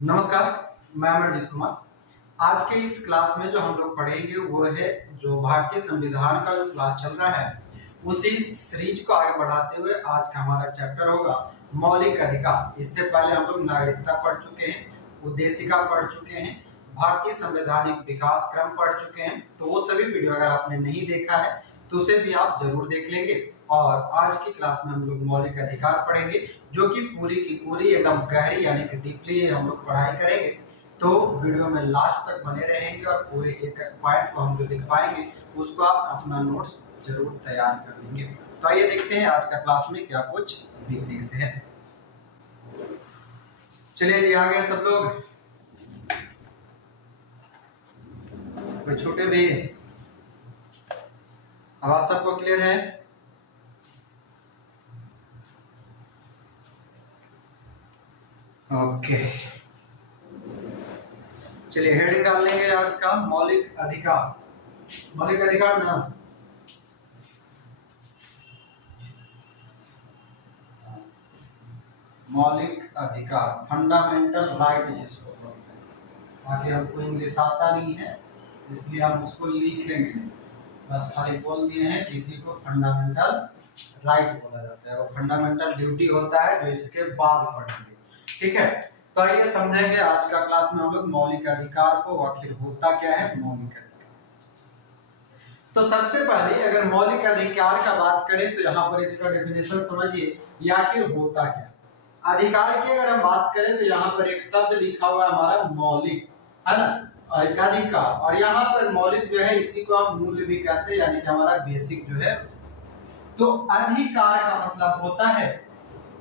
नमस्कार, मैं अमरजीत कुमार। आज के इस क्लास में जो हम लोग पढ़ेंगे वो है जो भारतीय संविधान का जो क्लास चल रहा है उसी सीरीज को आगे बढ़ाते हुए आज का हमारा चैप्टर होगा मौलिक अधिकार। इससे पहले हम लोग नागरिकता पढ़ चुके हैं, उद्देशिका पढ़ चुके हैं, भारतीय संवैधानिक विकास क्रम पढ़ चुके हैं। तो वो सभी वीडियो अगर आपने नहीं देखा है तो उसे भी आप जरूर देख लेंगे। और आज की क्लास में हम लोग मौलिक अधिकार पढ़ेंगे जो कि पूरी की पूरी एकदम गहरी यानी कि डीपली हम लोग पढ़ाई करेंगे। तो वीडियो में लास्ट तक बने रहेंगे और पूरे एक पॉइंट को हम जो लिख पाएंगे उसको आप अपना नोट्स जरूर तैयार कर लेंगे। तो आइए देखते हैं आज का क्लास में क्या कुछ विशेष है। चलिए जी, आ गए सब लोग? कोई छोटे भी? आवाज सबको क्लियर है? ओके, चलिए हेडिंग डाल लेंगे आज का मौलिक अधिकार। मौलिक अधिकार ना, मौलिक अधिकार, फंडामेंटल राइट जिसको बोलते हैं। आगे हमको इंग्लिश आता नहीं है इसलिए हम उसको लिखेंगे, बस खाली बोल दिए हैं किसी को फंडामेंटल राइट बोला जाता है। वो फंडामेंटल ड्यूटी होता है जो इसके बाद पढ़ेंगे, ठीक है। तो आइए समझेंगे आज का क्लास में हम लोग मौलिक अधिकार को, आखिर होता क्या है मौलिक अधिकार। तो सबसे पहले अगर मौलिक अधिकार का बात करें तो यहाँ पर इसका डेफिनेशन समझिए, ये आखिर होता क्या। अधिकार की अगर हम बात करें तो यहाँ पर एक शब्द लिखा हुआ है हमारा मौलिक, है ना, अधिकार। और यहाँ पर मौलिक जो है इसी को हम मूल भी कहते हैं, यानी कि हमारा बेसिक जो है। तो अधिकार का मतलब होता है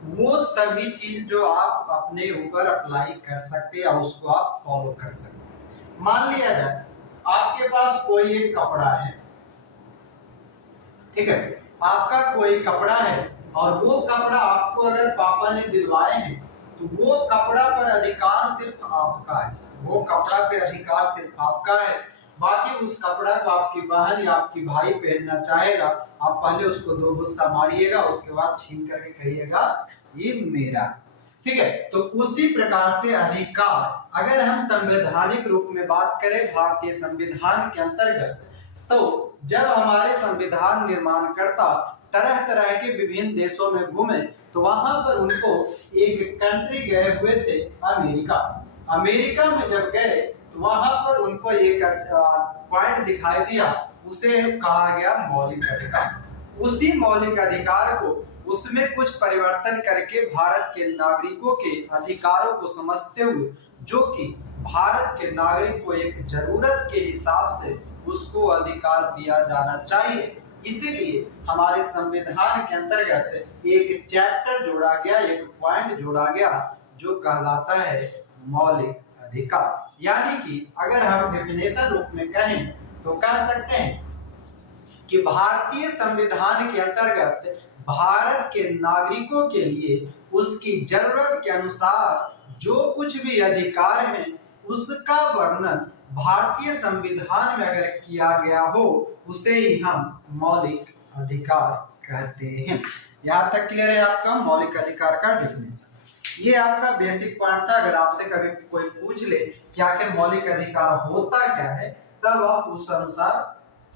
वो सभी चीज जो आप अपने ऊपर अप्लाई कर सकते या उसको आप फॉलो कर सकते। मान लिया जाए आपके पास कोई एक कपड़ा है, ठीक है, आपका कोई कपड़ा है और वो कपड़ा आपको अगर पापा ने दिलवाए हैं तो वो कपड़ा पर अधिकार सिर्फ आपका है, वो कपड़ा पे अधिकार सिर्फ आपका है। बाकी उस कपड़ा को आपकी बहन या आपकी भाई पहनना चाहेगा, आप पहले उसको दो गुस्सा मारिएगा, उसके बाद छीन करके कहिएगा ये मेरा, ठीक है। तो उसी प्रकार से अधिकार अगर हम संवैधानिक रूप में बात करें भारतीय संविधान के अंतर्गत, तो जब हमारे संविधान निर्माणकर्ता तरह तरह के विभिन्न देशों में घूमे तो वहां पर उनको एक कंट्री गए हुए थे अमेरिका। अमेरिका में जब गए तो वहां पर उनको एक पॉइंट दिखाई दिया, उसे कहा गया मौलिक अधिकार। उसी मौलिक अधिकार को उसमें कुछ परिवर्तन करके भारत के नागरिकों के अधिकारों को समझते हुए, जो कि भारत के नागरिक को एक जरूरत के हिसाब से उसको अधिकार दिया जाना चाहिए, इसीलिए हमारे संविधान के अंतर्गत एक चैप्टर जोड़ा गया, एक पॉइंट जोड़ा गया जो कहलाता है मौलिक अधिकार। यानी कि अगर हम डेफिनेशन रूप में कहें तो कह सकते हैं कि भारतीय संविधान के अंतर्गत भारत के नागरिकों के लिए उसकी जरूरत के अनुसार जो कुछ भी अधिकार है उसका वर्णन भारतीय संविधान में अगर किया गया हो उसे ही हम मौलिक अधिकार कहते हैं। यहाँ तक क्लियर है आपका मौलिक अधिकार का डेफिनेशन। ये आपका बेसिक पॉइंट था। अगर आपसे कभी कोई पूछ ले कि आखिर मौलिक अधिकार होता क्या है, तब आप उस अनुसार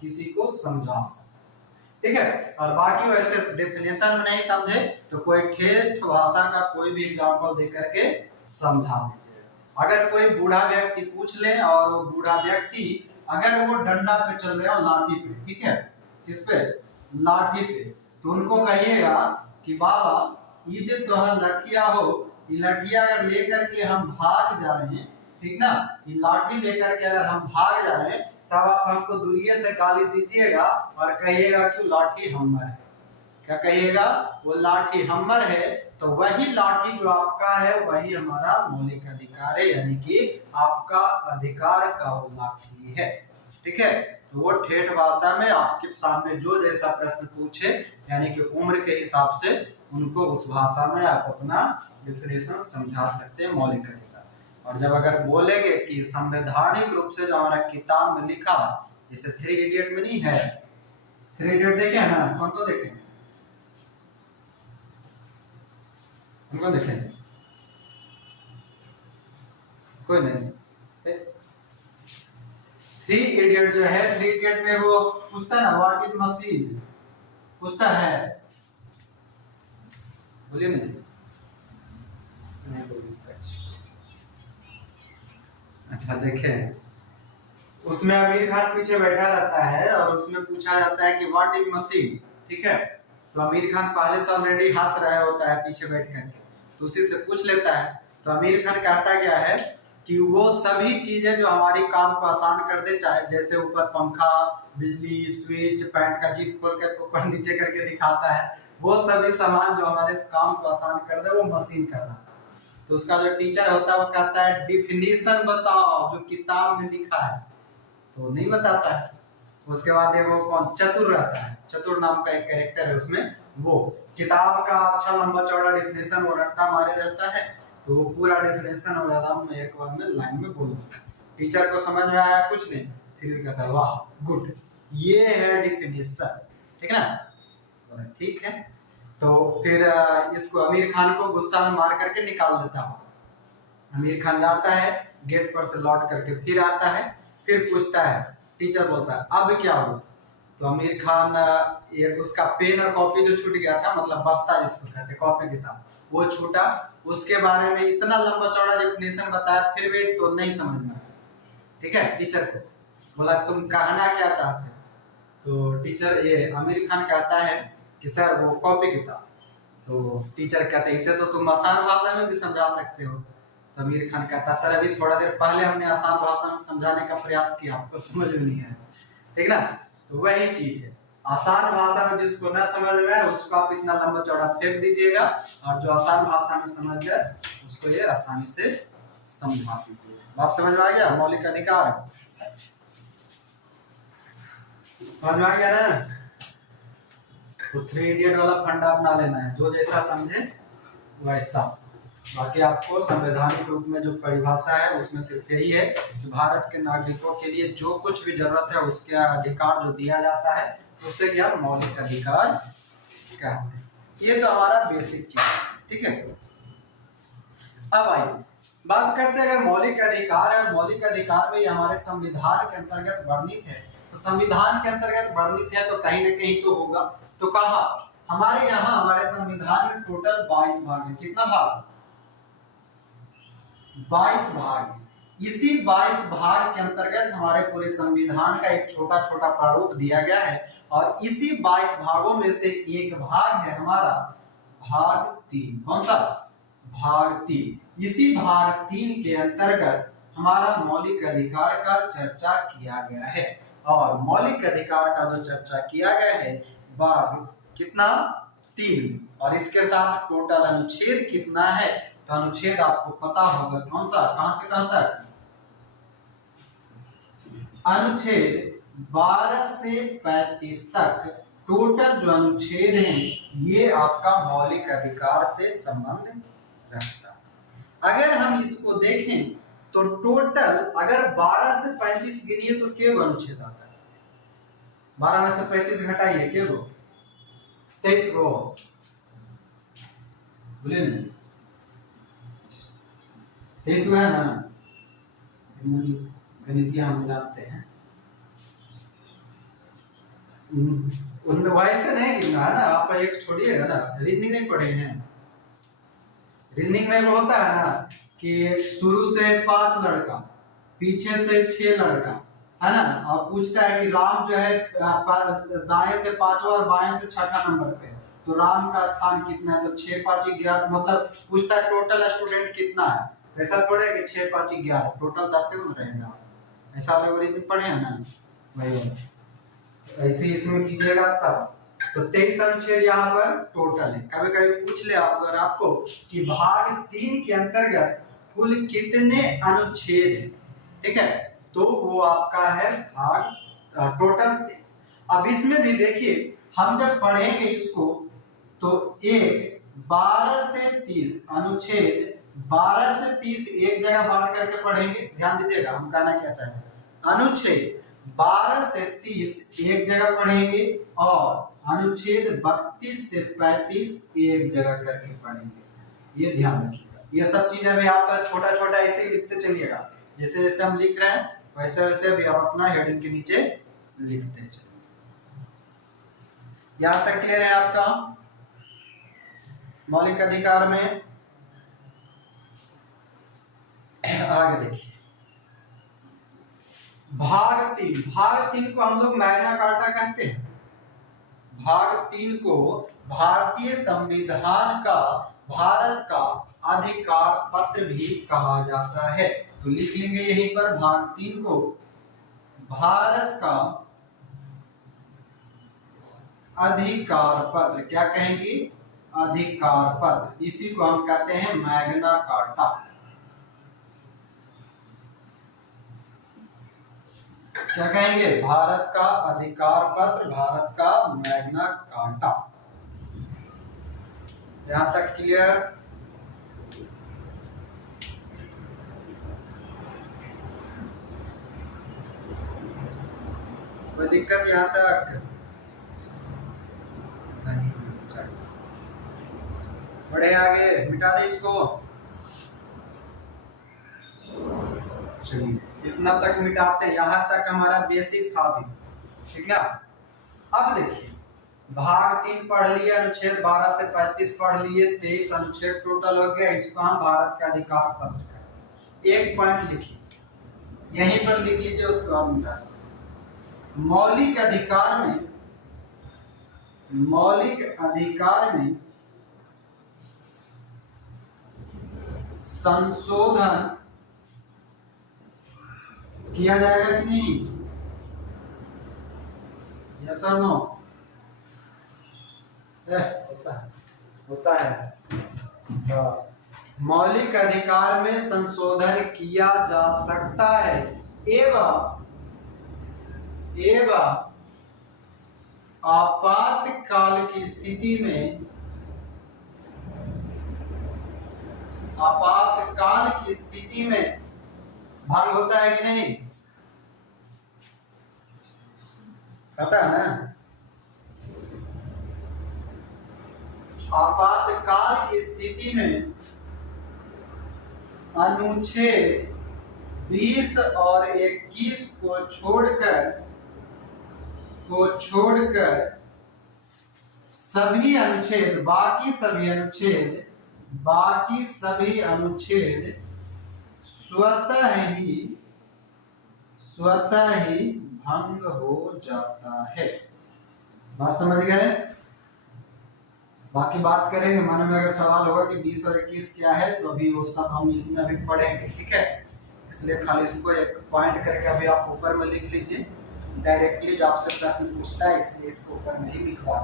किसी को समझा सकते, ठीक है। और बाकी वैसे डेफिनेशन में नहीं समझे तो कोई ठेठ भाषा का कोई भी एग्जांपल दे करके समझा दीजिए। अगर कोई बूढ़ा व्यक्ति पूछ ले और वो बूढ़ा व्यक्ति अगर वो डंडा पे चल रहे हो, लाठी पे, ठीक है, किस पे, लाठी पे, तो उनको कहिएगा कि बाबा ये जो तुम्हारा लठिया हो, ये लठिया अगर लेकर के हम भाग जा रहे हैं, ठीक ना, ये लाठी लेकर के अगर हम भाग जा रहे हैं तब आप हमको दूरिये से गाली दीजिएगा और कहिएगा कि लाठी हमर है। क्या कहिएगा? वो लाठी हमर है। तो वही लाठी जो आपका है वही हमारा मौलिक अधिकार है, यानी कि आपका अधिकार का वो लाठी है, ठीक है। तो वो ठेठ भाषा में आपके सामने जो जैसा प्रश्न पूछे, यानी कि उम्र के हिसाब से उनको उस भाषा में आप अपना डिफिनेशन समझा सकते हैं मौलिक अधिकार। और जब अगर बोलेंगे कि संवैधानिक रूप से जो हमारा किताब में लिखा, जैसे 3 इडियट में नहीं है, 3 इडियट देखे हैं ना, कौन को देखे, उनको देखें, कोई नहीं। थ्री इडियट जो है, थ्री इडियट में वो पूछता है ना व्हाट इज मशीन, पूछता है, बोलिए नहीं, अच्छा देखें, उसमें अमीर खान पीछे बैठा रहता है और उसमें पूछा जाता है कि व्हाट इज मशीन, ठीक है, तो आमिर खान पहले से ऑलरेडी हंस रहा होता है पीछे बैठ करके, तो उसी से पूछ लेता है। तो आमिर खान कहता क्या है कि वो सभी चीजें जो हमारी काम को आसान कर दे, चाहे जैसे ऊपर पंखा, बिजली, स्विच, पैंट का जिप खोल कर ऊपर नीचे करके दिखाता है, वो सभी सामान जो हमारे इस काम को आसान कर दे वो मशीन कर रहा है। तो उसका जो टीचर होता है वो कहता है डिफिनीशन बताओ जो किताब में लिखा है, तो नहीं बताता है। उसके बाद वो कौन चतुर रहता है, चतुर नाम का एक कैरेक्टर है उसमें, वो किताब का अच्छा लंबा चौड़ा डिफिनेशन वो रट्टा मारे रहता है, तो वो पूरा डिफिनेशन हो जाता है, मैं एक बार में लाइन में बोल दूंगा। टीचर को समझ में आया कुछ नहीं, फिर कहता है वाह गुड, ये है डिफिनेशन, ठीक है ना, ठीक है। तो फिर इसको आमिर खान को गुस्सा में मार करके निकाल देता है। आमिर खान जाता है गेट पर से लौट करके फिर आता है, फिर पूछता है, टीचर बोलता है अब क्या हुआ, तो आमिर खान ये उसका पेन और कॉपी जो छूट गया था, मतलब बस्ता जिसको कहते कॉपी किताब, वो छूटा, उसके बारे में इतना लंबा चौड़ा डेफिनेशन बताया, फिर भी तो नहीं समझ में आया, ठीक है। टीचर को बोला तुम कहना क्या चाहते हो, तो टीचर ये आमिर खान कहता है कि सर वो कॉपी किताब, तो टीचर कहते हैं इसे तो तुम आसान भाषा में भी समझा सकते हो, तो आमिर खान कहता सर अभी थोड़ा देर पहले हमने आसान भाषा में समझाने का प्रयास किया, आपको समझ में नहीं आया, ठीक ना। तो वही चीज है, आसान भाषा में जिसको न समझ में आए उसको आप इतना लंबा चौड़ा फेंक दीजिएगा, और जो आसान भाषा में समझ जाए उसको ये आसानी से समझा दीजिए। बात समझ में आ गया, मौलिक अधिकार समझ में आ गया ना। तो थ्री इडियट वाला फंडा अपना लेना है, जो जैसा समझे वैसा। बाकी आपको संवैधानिक रूप में जो परिभाषा है उसमें सिर्फ यही है कि भारत के नागरिकों के लिए जो कुछ भी जरूरत है उसके अधिकार जो दिया जाता है उसे क्या मौलिक अधिकार कहते हैं। ये तो हमारा बेसिक चीज है, ठीक है। अब आइए बात करते हैं, अगर मौलिक अधिकार है, मौलिक अधिकार में हमारे संविधान के अंतर्गत वर्णित है, तो संविधान के अंतर्गत वर्णित है तो कहीं ना कहीं तो होगा, तो कहा हमारे यहाँ हमारे संविधान में टोटल 22 भाग है। कितना भाग? 22 भाग। इसी 22 भाग के अंतर्गत हमारे पूरे संविधान का एक छोटा छोटा प्रारूप दिया गया है, और इसी 22 भागों में से एक भाग है हमारा भाग 3। कौन सा? भाग 3। इसी भाग 3 के अंतर्गत हमारा मौलिक अधिकार का चर्चा किया गया है, और मौलिक अधिकार का जो चर्चा किया गया है भाग कितना? 3, और इसके साथ टोटल अनुच्छेद कितना है, तो अनुच्छेद आपको पता होगा कौन सा, कहां से कहां तक? अनुच्छेद 12 से 35 तक टोटल जो अनुच्छेद हैं ये आपका मौलिक अधिकार से संबंध रखता है। अगर हम इसको देखें तो टोटल अगर 12 से 35 गिनिए तो के अनुच्छेद आता है? 12 में से 35 घटाइए, के गो? 23 गो, बोले नहीं 23 गो है ना, गणित हम जानते हैं, उनमें वैसे नहीं गिनना है ना, आप एक छोड़िएगा ना, रीजनिंग नहीं पढ़े हैं। रीजनिंग में वो होता है ना कि शुरू से 5 लड़का, पीछे से 6 लड़का, है ना, और पूछता है कि राम जो है दाएं से 5वां और बाएं से 6ठा नंबर पे, तो राम का स्थान कितना है, तो 6 5 11, मतलब पूछता है टोटल स्टूडेंट कितना है, ऐसा थोड़े कि 6 5 11 टोटल 10 से में रहेगा, ऐसा लोग रीजनिंग पढ़े हैं ना, वही ऐसे इसमें कीजिएगा तब। तो 23 अनुच्छेद यहाँ पर टोटल है। कभी कभी पूछ ले आप अगर आपको कि भाग 3 के अंतर्गत कुल कितने अनुच्छेद हैं, ठीक है, तो वो आपका है भाग टोटल 23। अब इसमें भी देखिए हम जब पढ़ेंगे इसको तो 12 से 30 अनुच्छेद 12 से 30 एक जगह बांट करके पढ़ेंगे। ध्यान दीजिएगा हम कहना क्या चाहते हैं, अनुच्छेद 12 से 30 एक जगह पढ़ेंगे और अनुच्छेद 32 से 35 एक जगह करके पढ़ेंगे, ये ध्यान रखिएगा। ये सब चीजें भी आप छोटा छोटा ऐसे ही लिखते चलिएगा, जैसे जैसे हम लिख रहे हैं वैसे वैसे भी आप अपना हेडिंग के नीचे लिखते चलिए। यहां तक क्लियर है आपका मौलिक अधिकार में? आगे देखिए भाग 3। भाग 3 को हम लोग मैग्ना कार्टा कहते हैं। भाग 3 को भारतीय संविधान का भारत का अधिकार पत्र भी कहा जाता है। तो लिख लेंगे यहीं पर भाग 3 को भारत का अधिकार पत्र, क्या कहेंगे? अधिकार पत्र। इसी को हम कहते हैं मैग्ना कार्टा। क्या कहेंगे? भारत का अधिकार पत्र, भारत का मैग्ना कार्टा। यहां तक क्लियर? कोई दिक्कत यहां तक नहीं? बढ़े आगे, मिटा दे इसको। चलिए इतना तक मिटाते हैं, यहां तक हमारा बेसिक था भी, ठीक ना। अब देखिए भाग 3 पढ़ लिया, अनुच्छेद 12 से 35 पढ़ लिए, 23 अनुच्छेद टोटल हो गया। इसको हम भारत का अधिकार पत्र का एक पॉइंट लिखिए, यहीं पर लिख लीजिए, उसके बाद मिटा। मौलिक अधिकार में, मौलिक अधिकार में संशोधन किया जाएगा कि नहीं? यस और नो? होता है। मौलिक अधिकार में संशोधन किया जा सकता है एवं आपातकाल की स्थिति में, आपातकाल की स्थिति में भंग होता है कि नहीं? पता है ना? आपातकाल की स्थिति में अनुच्छेद 20 और 21 को छोड़कर सभी अनुच्छेद, बाकी सभी अनुच्छेद स्वतः ही भंग हो जाता है। बात समझ गए? बाकी बात करेंगे, मन में अगर सवाल होगा कि 20 और 21 क्या है तो अभी वो सब हम इसमें अभी पढ़ेंगे, ठीक है। इसलिए खाली इसको एक पॉइंट करके अभी आप ऊपर में लिख लीजिए, डायरेक्टली जो आपसे प्रश्न पूछता है इसलिए इसको ऊपर में ही लिखवा।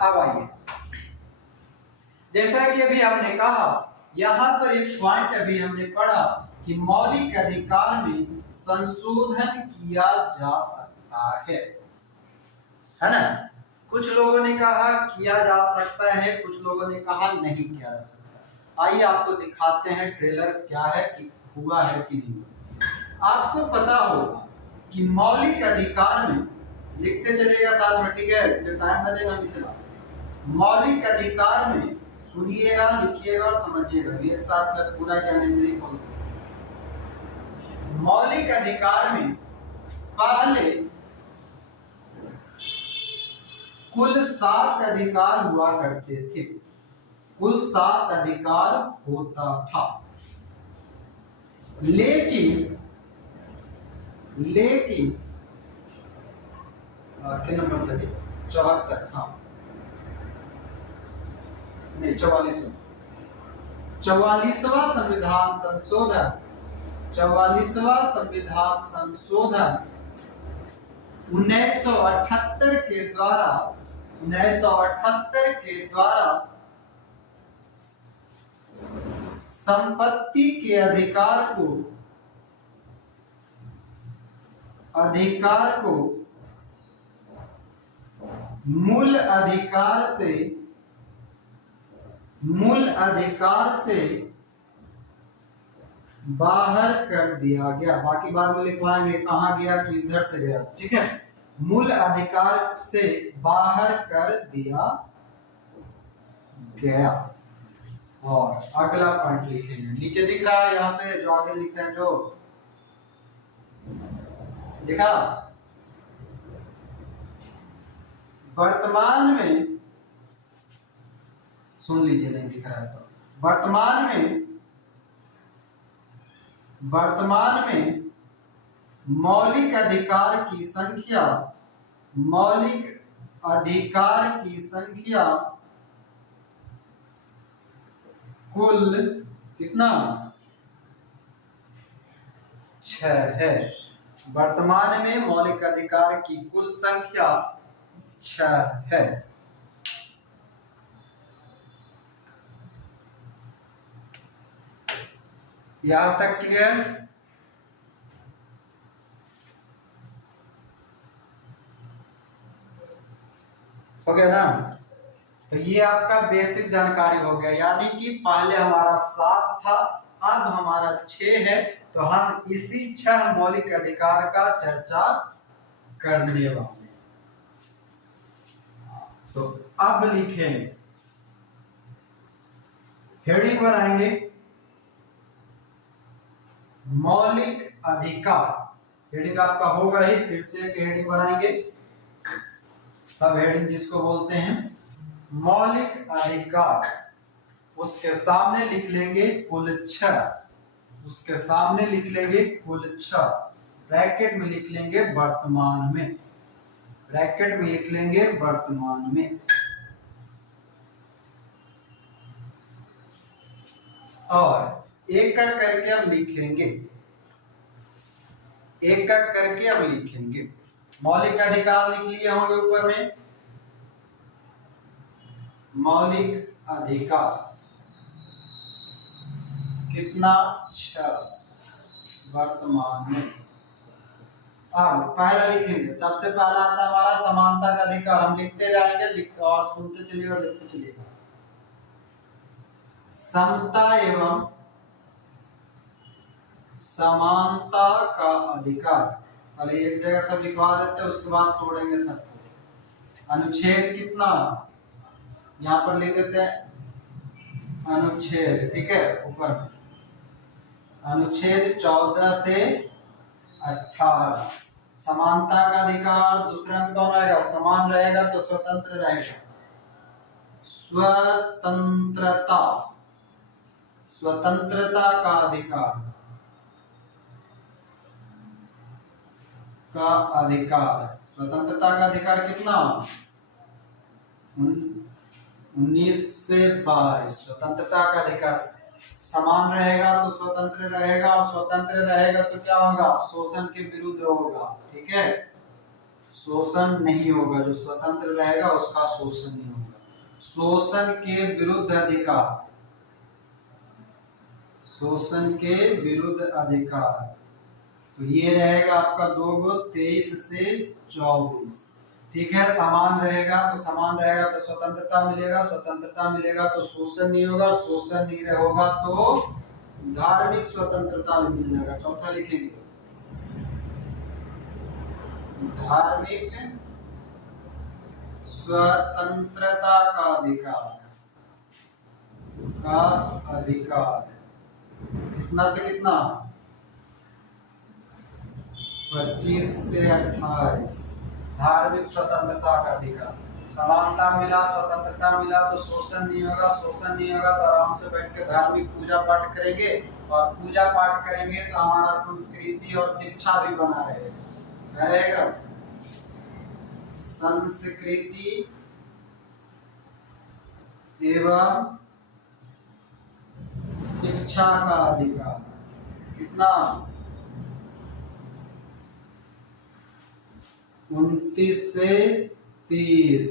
अब आइए, जैसा कि अभी हमने कहा, यहाँ पर एक पॉइंट अभी हमने पढ़ा कि मौलिक अधिकार में संशोधन किया जा सकता है ना। कुछ लोगों ने कहा किया जा सकता है, कुछ लोगों ने कहा नहीं किया जा सकता। आइए आपको दिखाते हैं ट्रेलर क्या है कि हुआ है कि नहीं। आपको पता होगा कि मौलिक अधिकार में, लिखते चलेगा साथ में, ठीक है, टाइम न देना लिखेगा। मौलिक अधिकार में सुनिएगा, लिखिएगा और समझिएगा, एक साथ पूरा ज्ञानेंद्रिय खोल। मौलिक अधिकार में पहले कुल 7 अधिकार हुआ करते थे, कुल 7 अधिकार होता था। लेकिन क्या नंबर था? 74, हाँ नहीं 44वां संविधान संशोधन, 44वां संविधान संशोधन 1978 के द्वारा संपत्ति के अधिकार को मूल अधिकार से बाहर कर दिया गया। बाकी बाद में लिखवाएंगे कहां गया कि इधर से गया, ठीक है। मूल अधिकार से बाहर कर दिया गया। और अगला पॉइंट लिखेंगे, नीचे दिख रहा है यहाँ पे जो आगे लिख रहे हैं, जो देखा, वर्तमान में, सुन लीजिए नहीं दिख रहा है तो, वर्तमान में मौलिक अधिकार की संख्या, मौलिक अधिकार की संख्या कुल कितना, 6 है। वर्तमान में मौलिक अधिकार की कुल संख्या 6 है। यहां तक क्लियर? हो गया ना? तो ये आपका बेसिक जानकारी हो गया, यानी कि पहले हमारा 7 था, अब हमारा 6 है। तो हम इसी 6 मौलिक अधिकार का चर्चा करने वाले। तो अब लिखेंगे, हेडिंग बनाएंगे मौलिक अधिकार। हेडिंग आपका होगा ही, फिर से एक हेडिंग बनाएंगे, सब हेडिंग जिसको बोलते हैं मौलिक अधिकार। उसके सामने लिख लेंगे कुल 6, उसके सामने लिख लेंगे कुल 6, ब्रैकेट में लिख लेंगे वर्तमान में, ब्रैकेट में लिख लेंगे वर्तमान में। और एक कर करके हम लिखेंगे, एक कर करके हम लिखेंगे। मौलिक अधिकार लिख लिए होंगे ऊपर में, मौलिक अधिकार कितना, 6 वर्तमान में। अब पहला लिखेंगे, सबसे पहला आता है हमारा समानता का अधिकार। हम लिखते जाएंगे और सुनते चलिए और लिखते चलिएगा। समता एवं समानता का अधिकार, पहले एक जगह सब लिखवा देते हैं, उसके बाद तोड़ेंगे सबको। अनुच्छेद कितना, यहाँ पर लिख देते हैं अनुच्छेद, ठीक है, ऊपर में अनुच्छेद 14 से 18। समानता का अधिकार दूसरे में कौन रहेगा, समान रहेगा तो स्वतंत्र रहेगा। स्वतंत्रता, स्वतंत्रता का अधिकार, का अधिकार, स्वतंत्रता का अधिकार कितना, 19 से 22। स्वतंत्रता का अधिकार समान रहेगा तो स्वतंत्र रहेगा, और स्वतंत्र रहेगा तो क्या होगा, शोषण के विरुद्ध होगा, ठीक है, शोषण नहीं होगा। जो स्वतंत्र रहेगा उसका शोषण नहीं होगा। शोषण के विरुद्ध अधिकार, शोषण के विरुद्ध अधिकार, तो ये रहेगा आपका 2 23 से 24, ठीक है। समान रहेगा तो समान रहेगा तो स्वतंत्रता मिलेगा, स्वतंत्रता मिलेगा तो शोषण नहीं होगा, शोषण नहीं होगा तो धार्मिक स्वतंत्रता भी मिल जाएगा। चौथा लिखेंगे धार्मिक स्वतंत्रता का अधिकार, का अधिकार कितना से कितना, 25 से 28। धार्मिक स्वतंत्रता का अधिकार, समानता मिला, स्वतंत्रता मिला तो शोषण नहीं होगा, शोषण नहीं होगा तो आराम से बैठ के धार्मिक पूजा पाठ करेंगे, और पूजा पाठ करेंगे तो हमारा संस्कृति और शिक्षा भी बना रहेगा। संस्कृति एवं शिक्षा का अधिकार कितना, 29 से 30,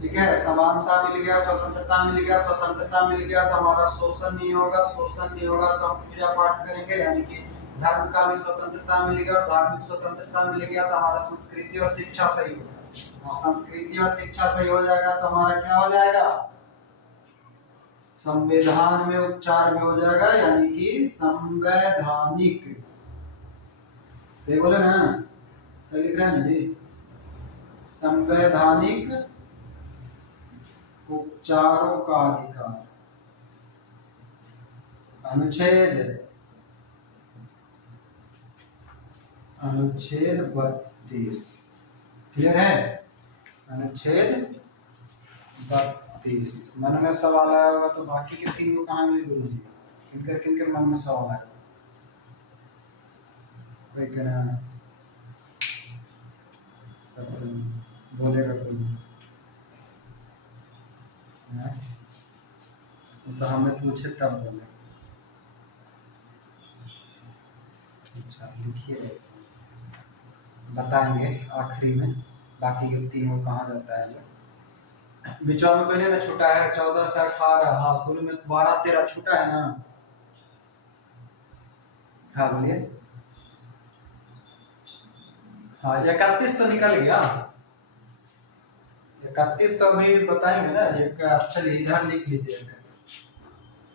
ठीक है। समानता मिल गया, स्वतंत्रता मिल गया, स्वतंत्रता मिल गया तो हमारा शोषण नहीं होगा, शोषण नहीं होगा तो हम पूजा पाठ करेंगे, यानी कि धर्म का भी स्वतंत्रता मिल गया, और धार्मिक स्वतंत्रता मिल गया तो हमारा संस्कृति और शिक्षा सही होगा, और संस्कृति और शिक्षा सही हो जाएगा तो हमारा क्या हो जाएगा, संविधान में उपचार भी हो जाएगा, यानी कि संवैधानिक, सही बोले ना, सही लिख रहे हैं जी, संवैधानिक उपचारों का अधिकार। अनुच्छेद 32। क्लियर है? अनुच्छेद 32। मन में सवाल आया होगा तो बाकी के 3 को कहाँ मिले गुरु जी? किनकर मन में सवाल आया? कोई कहना सब बोलेगा कोई? तो हमें पूछे तब बोले। अच्छा लिखिए, बताएंगे आखिरी में बाकी के 3 को कहाँ जाता है। जो बीचवा में कोई ना छूटा है 14 से 18। हाँ शुरू में 12 13 छूटा है ना। हाँ बोलिए। हाँ 31 तो निकल गया। 31 तो अभी बताएंगे ना। चलिए इधर लिख लीजिए,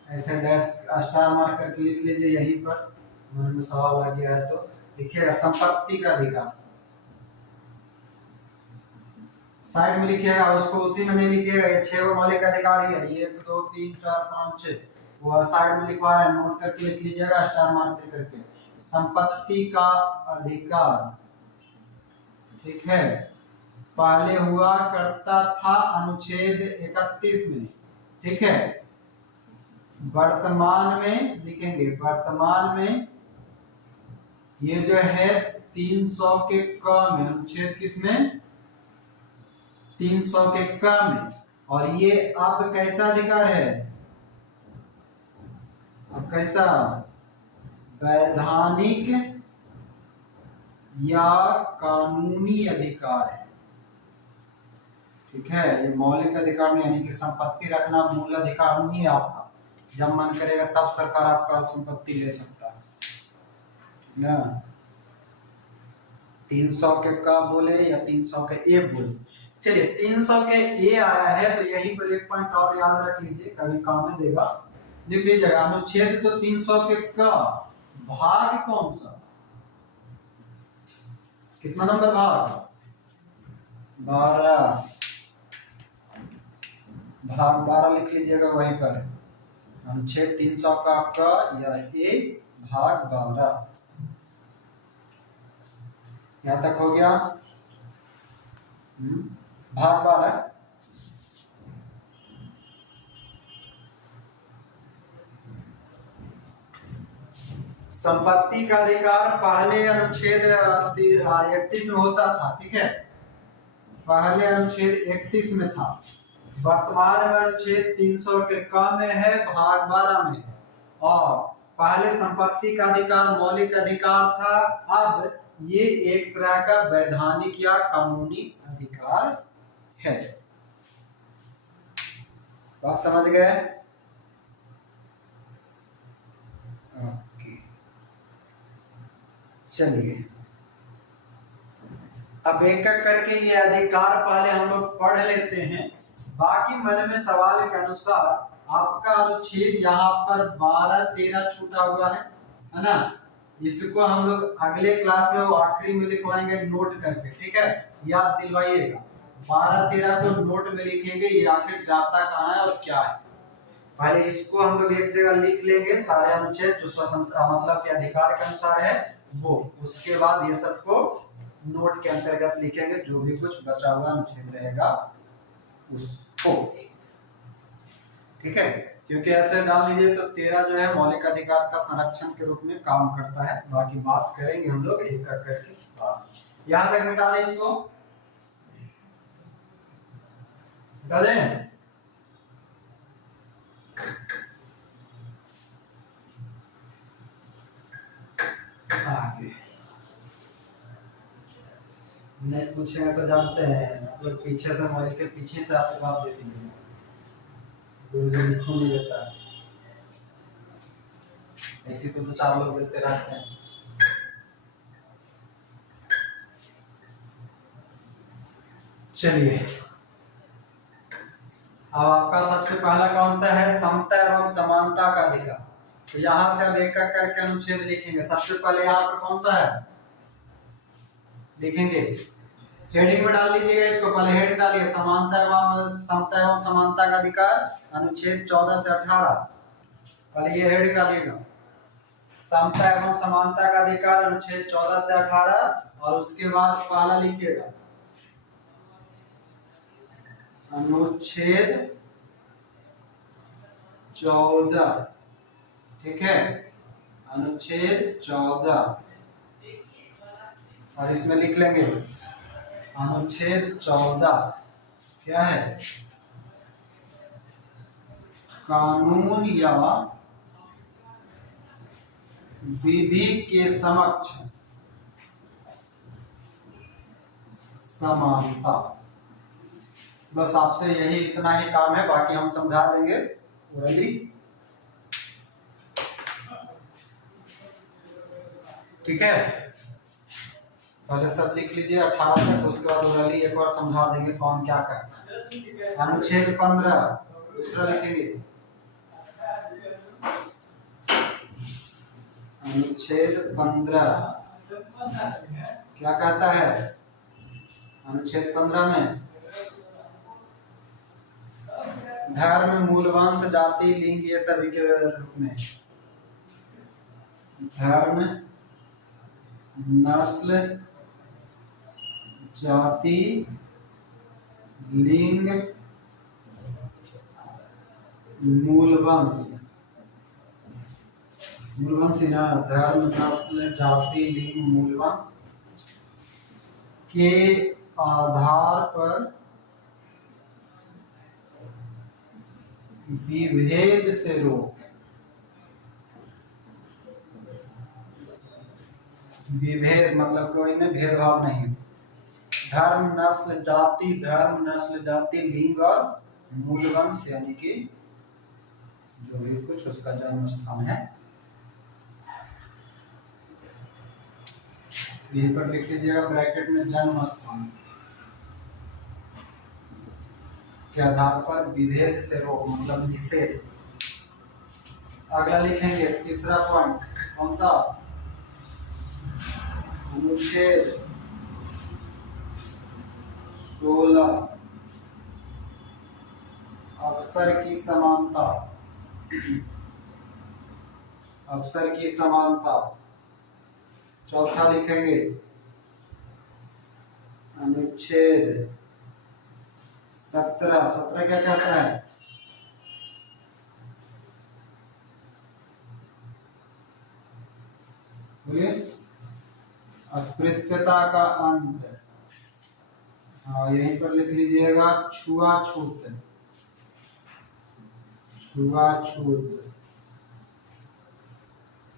ऐसे डैश स्टार मार्क करके लिख लीजिए यहीं पर। मन में सवाल आ गया है तो लिखिएगा संपत्ति का अधिकार। साइड में लिखिएगा, उसको उसी में नहीं लिखिएगा। ये 6 मौलिक अधिकार ही है, 1 2 3 4 5 6। वो साइड में लिखवा है, नोट करके लिख लीजिएगा स्टार मार्क करके। संपत्ति का अधिकार, ठीक है, पहले हुआ करता था अनुच्छेद 31 में, ठीक है। वर्तमान में लिखेंगे, वर्तमान में ये जो है 300 के क में, अनुच्छेद किसमें? 300 के क में। और ये अब कैसा अधिकार है? अब कैसा? वैधानिक या कानूनी अधिकार है, ठीक है। ये मौलिक अधिकार नहीं, यानी कि संपत्ति रखना मूल अधिकार नहीं है आपका। जब मन करेगा तब सरकार आपका संपत्ति ले सकता है ना। 300 के का बोले या 300 के ए बोले। चलिए 300 के ए आया है तो यहीं पर एक पॉइंट और याद रख लीजिए, कभी काम में देगा। लिख लीजिएगा अनुच्छेद तो 300 के का भाग कौन सा? कितना नंबर भाग? 12। भाग 12 लिख लीजिएगा वहीं पर। अनुच्छेद 300 का आपका या ए भाग 12। यहां तक हो गया। भाग 12। संपत्ति का अधिकार पहले अनुच्छेद 31 में होता था, ठीक है। पहले अनुच्छेद 31 में था, वर्तमान में अनुच्छेद 300 के क में है, भाग 12 में। और पहले संपत्ति का अधिकार मौलिक अधिकार था, अब ये एक तरह का वैधानिक या कानूनी अधिकार है। बात समझ गए? ओके चलिए अब एक एक करके ये अधिकार पहले हम लोग पढ़ लेते हैं। बाकी मन में सवाल के अनुसार आपका अनुच्छेद यहाँ पर 12 13 छूटा हुआ है ना। इसको हम लोग अगले क्लास में वो आखिरी में लिखवाएंगे नोट करके, ठीक है। याद दिलवाइएगा 12 13 को नोट में लिखेंगे, ये आखिर जाता कहाँ है और क्या है। पहले इसको हम लोग एक जगह लिख लेंगे, सारे अनुच्छेद जो स्वतंत्र मतलब के अधिकार के अनुसार है वो। उसके बाद ये सबको नोट के अंतर्गत लिखेंगे, जो भी कुछ बचा हुआ अनुच्छेद रहेगा उसको, ठीक है। क्योंकि ऐसे डाल लीजिए तो 13 जो है मौलिक अधिकार का संरक्षण के रूप में काम करता है। बाकी बात करेंगे हम लोग एक एक करके। यहां तक मिटा दें, इसको मिटा दें। आगे नहीं पूछेंगे तो जानते हैं मतलब पीछे से मोबाइल के पीछे से आशीर्वाद देती है, गुरुजी लिखो नहीं देता है, ऐसे तो 2 4 लोग देते रहते हैं। चलिए अब आपका सबसे पहला कौन सा है? समता एवं समानता का अधिकार। तो यहां से अब एक एक करके अनुच्छेद लिखेंगे। सबसे पहले यहाँ पर कौन सा है लिखेंगे? हेडिंग में डाल लीजिएगा इसको, पहले हेड डालिए समानता एवं समता एवं समानता का अधिकार अनुच्छेद 14 से 18। पहले ये हेड डालिएगा, समता एवं समानता का अधिकार अनुच्छेद 14 से 18, और उसके बाद पहला लिखिएगा अनुच्छेद 14, ठीक है, अनुच्छेद 14, और इसमें लिख लेंगे अनुच्छेद 14 क्या है, कानून या विधि के समक्ष समानता। बस आपसे यही इतना ही काम है, बाकी हम समझा देंगे ओरली, ठीक है। पहले सब लिख लीजिए 18 तक, उसके बाद ओरली एक बार समझा देंगे कौन क्या करता है। अनुच्छेद 15 दूसरा लिखेंगे, अनुच्छेद 15 क्या कहता है, अनुच्छेद 15 में धर्म, मूलवंश, जाति, लिंग ये सभी के रूप में धर्म, नस्ल, जाति, लिंग, मूलवंश, मूलवंश ना, धर्म, नस्ल, जाति, लिंग, मूलवंश के आधार पर विभेद से रोक, विभेद मतलब कोई में भेदभाव नहीं, धर्म, नस्ल, जाति, धर्म, नस्ल, जाति, लिंग और मूलवंश यानी कि जो भी कुछ उसका जन्म स्थान है, यहीं पर लिख लीजिएगा ब्रैकेट में जन्म स्थान के आधार पर विभेद से रोक मतलब निषेध। अगला लिखेंगे तीसरा पॉइंट, कौन सा, अनुच्छेद 16 अवसर की समानता, अवसर की समानता। चौथा लिखेंगे अनुच्छेद 17, 17 क्या कहता है, बोलिए, अस्पृश्यता का अंत। हाँ यहीं पर लिख लीजिएगा छुआछूत, छुआछूत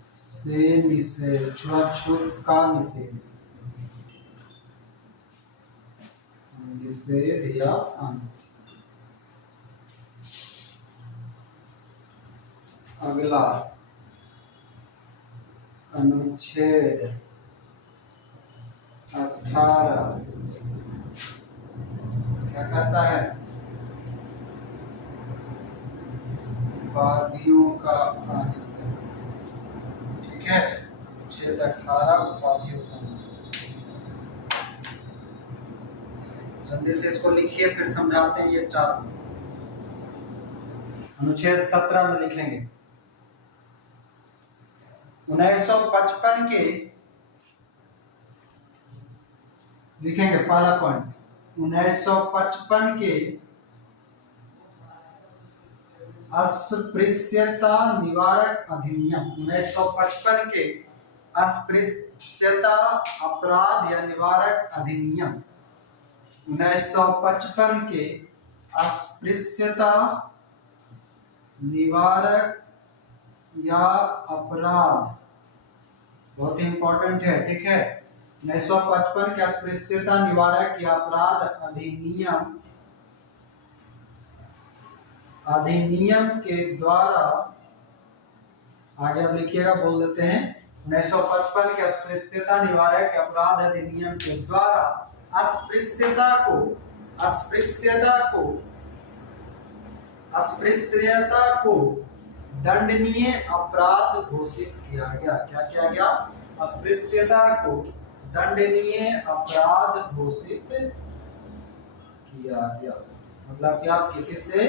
से निषेध, छुआछूत का निषेध, निषेध या अंत। अगला अनुच्छेद 18 क्या कहता है, उपाधियों का अंत, ठीक है, अनुच्छेद 18 उपाधियों का अंत। जल्दी से इसको लिखिए फिर समझाते हैं ये चार। अनुच्छेद 17 में लिखेंगे 1955 के, लिखेंगे पहला पॉइंट 1955 के अस्पृश्यता निवारक अधिनियम, 1955 के अस्पृश्यता अपराध या निवारक अधिनियम, 1955 के अस्पृश्यता निवारक या अपराध, बहुत ही इंपॉर्टेंट है, ठीक है। 1955 के अस्पृश्यता निवारक या अपराध अधिनियम, अधिनियम के द्वारा, आगे अब लिखिएगा बोल देते हैं, 1955 के अस्पृश्यता निवारक अपराध अधिनियम के द्वारा अस्पृश्यता को, अस्पृश्यता को, अस्पृश्यता को दंडनीय अपराध घोषित किया गया। क्या किया गया, अस्पृश्यता को दंडनीय अपराध घोषित किया गया। मतलब कि आप किसी से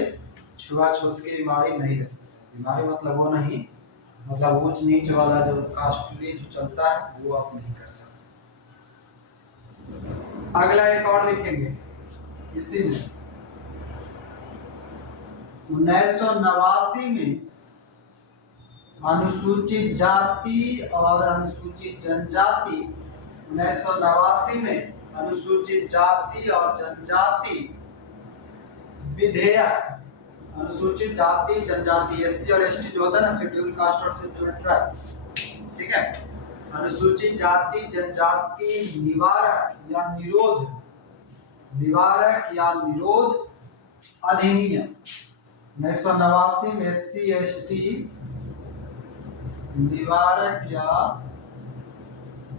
छुआछूत की बीमारी नहीं ले सकते। बीमारी मतलब वो नहीं, मतलब ऊंच नीच वाला जो कास्टली जो चलता है वो आप नहीं कर सकते। अगला एक और लिखेंगे इसी में 1989 में अनुसूचित जाति और अनुसूचित जनजाति 1989 में अनुसूचित जाति और जनजाति विधेयक, अनुसूचित जाति जनजाति एससी और एसटी जो होता है ना, शेड्यूल कास्ट और शेड्यूल ट्राइब, ठीक है, अनुसूचित जाति जनजाति निवारक या निरोध, निवारक या निरोध अधिनियम 1989 में एससी एसटी निवारक या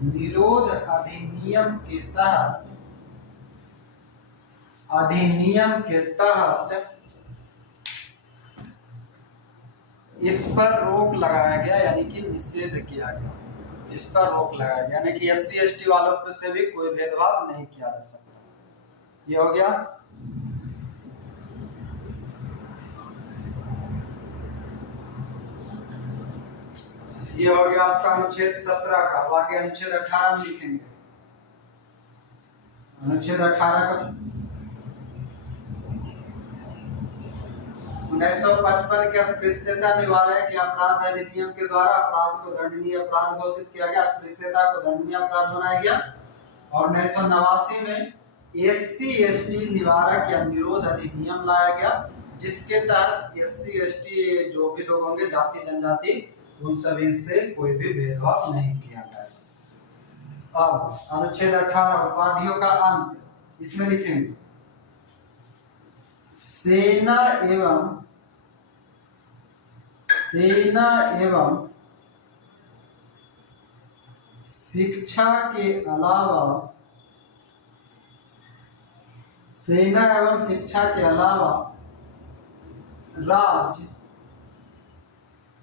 निरोध अधिनियम के तहत इस पर रोक लगाया गया, यानी कि निषेध किया गया, इस पर रोक लगाया गया, यानी कि एससी एसटी वालों पर से भी कोई भेदभाव नहीं किया जा सकता। ये हो गया। ये हो गया आपका अनुच्छेद 17 का। आगे अनुच्छेद 18 में लिखेंगे। अनुच्छेद 18 का 1955 के अस्पृश्यता निवारक या अपराध अधिनियम के द्वारा अपराध को दंडनीय अपराध घोषित किया गया, अस्पृश्यता को दंडनीय अपराध बनाया गया। और 1989 में एससी एसटी निवारक या निरोध अधिनियम लाया गया, जिसके तहत एससी एसटी जो भी लोग होंगे जाति जनजाति उन सभी से कोई भी भेदभाव नहीं किया जाएगा। अब अनुच्छेद 18 उपाधियों का अंत, इसमें लिखेंगे सेना एवं शिक्षा के अलावा, सेना एवं शिक्षा के अलावा राज्य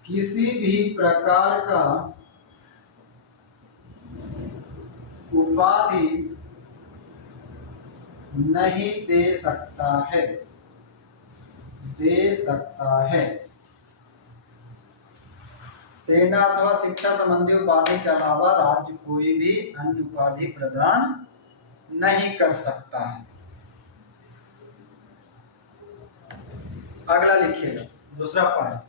किसी भी प्रकार का उपाधि नहीं दे सकता है, सेना अथवा शिक्षा संबंधी उपाधि के अलावा राज्य कोई भी अन्य उपाधि प्रदान नहीं कर सकता है। अगला लिखिएगा दूसरा पॉइंट,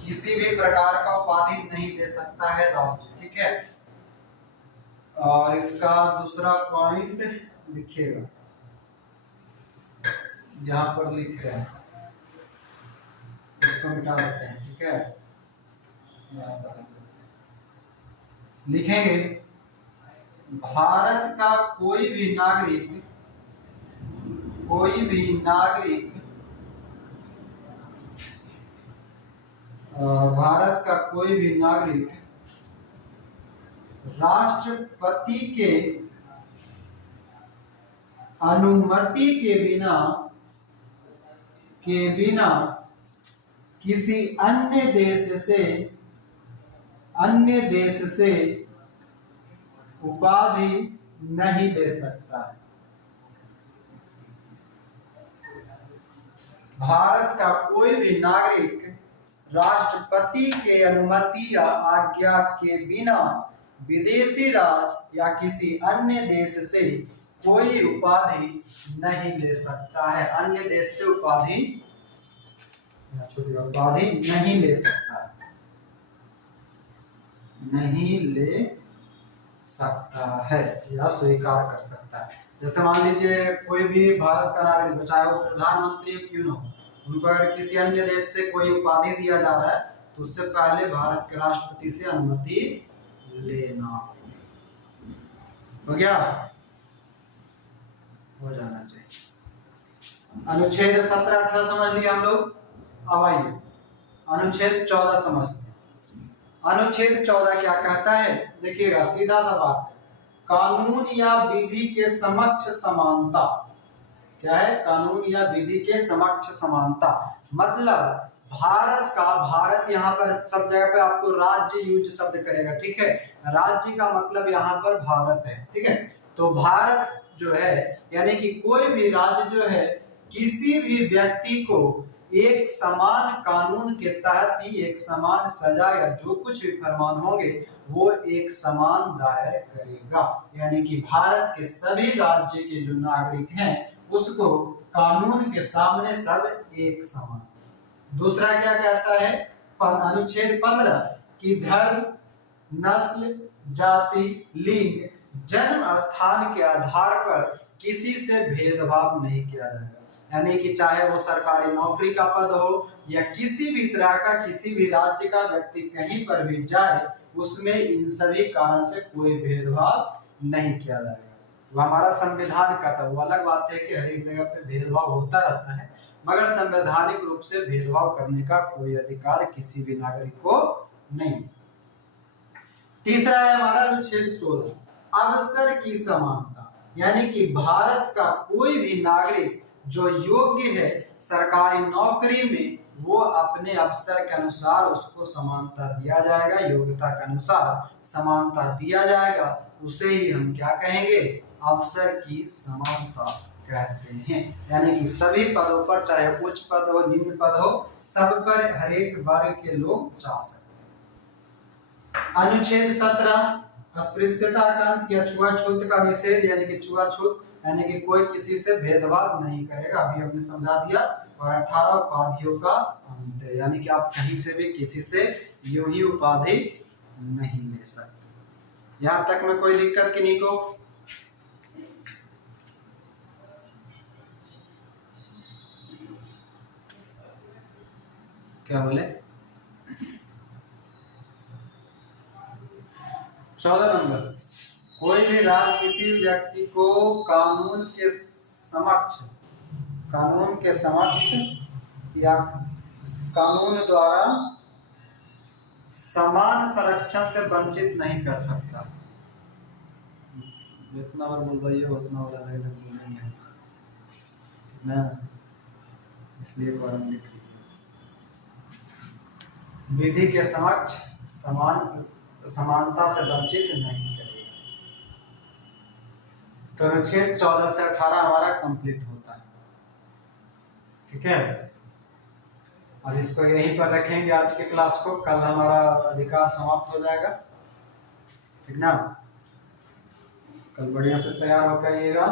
किसी भी प्रकार का उपाधि नहीं दे सकता है राज्य, ठीक है। और इसका दूसरा पॉइंट लिखिएगा, जहां पर लिख रहे हैं इसको मिटा देते हैं, ठीक है। यहाँ पर लिखेंगे भारत का कोई भी नागरिक भारत का कोई भी नागरिक राष्ट्रपति के अनुमति के बिना किसी अन्य देश से उपाधि नहीं ले सकता है। भारत का कोई भी नागरिक राष्ट्रपति के अनुमति या आज्ञा के बिना विदेशी राज्य या किसी अन्य देश से कोई उपाधि नहीं ले सकता है। अन्य देश से उपाधि नहीं ले सकता है, नहीं ले सकता है या स्वीकार कर सकता है। जैसे मान लीजिए कोई भी भारत का नागरिक, चाहे वो प्रधानमंत्री क्यों न हो, उनको अगर किसी अन्य देश से कोई उपाधि दिया जा रहा है तो उससे पहले भारत के राष्ट्रपति से अनुमति लेना। हो गया, हो जाना चाहिए। अनुच्छेद 17-18 समझ लिया हम लोग। अब आइए अनुच्छेद 14 समझते हैं। अनुच्छेद 14 क्या कहता है, देखिएगा सीधा सा बात, कानून या विधि के समक्ष समानता। क्या है? कानून या विधि के समक्ष समानता। मतलब भारत यहाँ पर सब जगह पे आपको राज्य यूज शब्द करेगा, ठीक है। राज्य का मतलब यहाँ पर भारत है, ठीक है। तो भारत जो है यानी कि कोई भी राज्य जो है किसी भी व्यक्ति को एक समान कानून के तहत ही एक समान सजा या जो कुछ भी फरमान होंगे वो एक समान दायर करेगा। यानी कि भारत के सभी राज्य के जो नागरिक हैं उसको कानून के सामने सब एक समान। दूसरा क्या कहता है अनुच्छेद 15 कि धर्म, नस्ल, जाति, लिंग, जन्म स्थान के आधार पर किसी से भेदभाव नहीं किया जाएगा। यानी कि चाहे वो सरकारी नौकरी का पद हो या किसी भी तरह का किसी भी राज्य का व्यक्ति कहीं पर भी जाए उसमें इन सभी कारण से कोई भेदभाव नहीं किया जाएगा। वो हमारा संविधान का था। वो अलग बात है कि हर एक जगह पे भेदभाव होता रहता है मगर संवैधानिक रूप से भेदभाव करने का कोई अधिकार किसी भी नागरिक को नहीं। तीसरा है हमारा अनुच्छेद 16 अवसर की समानता। यानी कि भारत का कोई भी नागरिक जो योग्य है सरकारी नौकरी में वो अपने अवसर के अनुसार उसको समानता दिया जाएगा, योग्यता के अनुसार समानता दिया जाएगा। उसे ही हम क्या कहेंगे, अवसर की समानता कहते हैं। यानी कि सभी पदों पर चाहे उच्च पद हो निम्न पद हो सब पर हर एक वर्ग के लोग जा सकते हैं। अनुच्छेद 17 अस्पृश्यता का अंत या छुआछूत का निषेध। यानी कि छुआछूत यानी कि कोई किसी से भेदभाव नहीं करेगा, अभी हमने समझा दिया। और 18 उपाधियों का अंत है। यानी कि आप कहीं से भी किसी से यूं ही उपाधि नहीं ले सकते। यहां तक में कोई दिक्कत किन्हीं को? क्या बोले? 14 नंबर कोई भी राज्य किसी व्यक्ति को कानून के समक्ष या कानून द्वारा समान संरक्षण से वंचित नहीं कर सकता। जितना बार बोल उतना वाला बोलेंगे ना, इसलिए लिख लीजिए विधि के समक्ष समानता से वंचित नहीं करेगा। तो अनुच्छेद 14 से 18 हमारा कंप्लीट होता है, ठीक है। और इसको यहीं पर रखेंगे आज के क्लास को। कल हमारा अधिकार समाप्त हो जाएगा, ठीक ना। कल बढ़िया से तैयार होकर आइएगा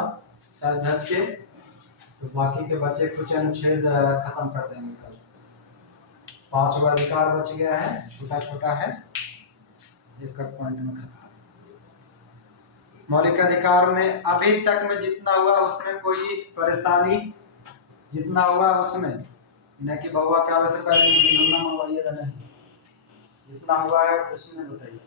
सज धज के, तो बाकी के बचे कुछ अनुच्छेद खत्म कर देंगे कल। 5 अधिकार बच गया है, छोटा छोटा है, एक पॉइंट में खत्म। मौलिक अधिकार में अभी तक में जितना हुआ उसमें कोई परेशानी, जितना हुआ उसमें न कि बहुआ क्या वैसे पहले मंगवाइएगा नहीं, जितना हुआ है उसमें बताइए।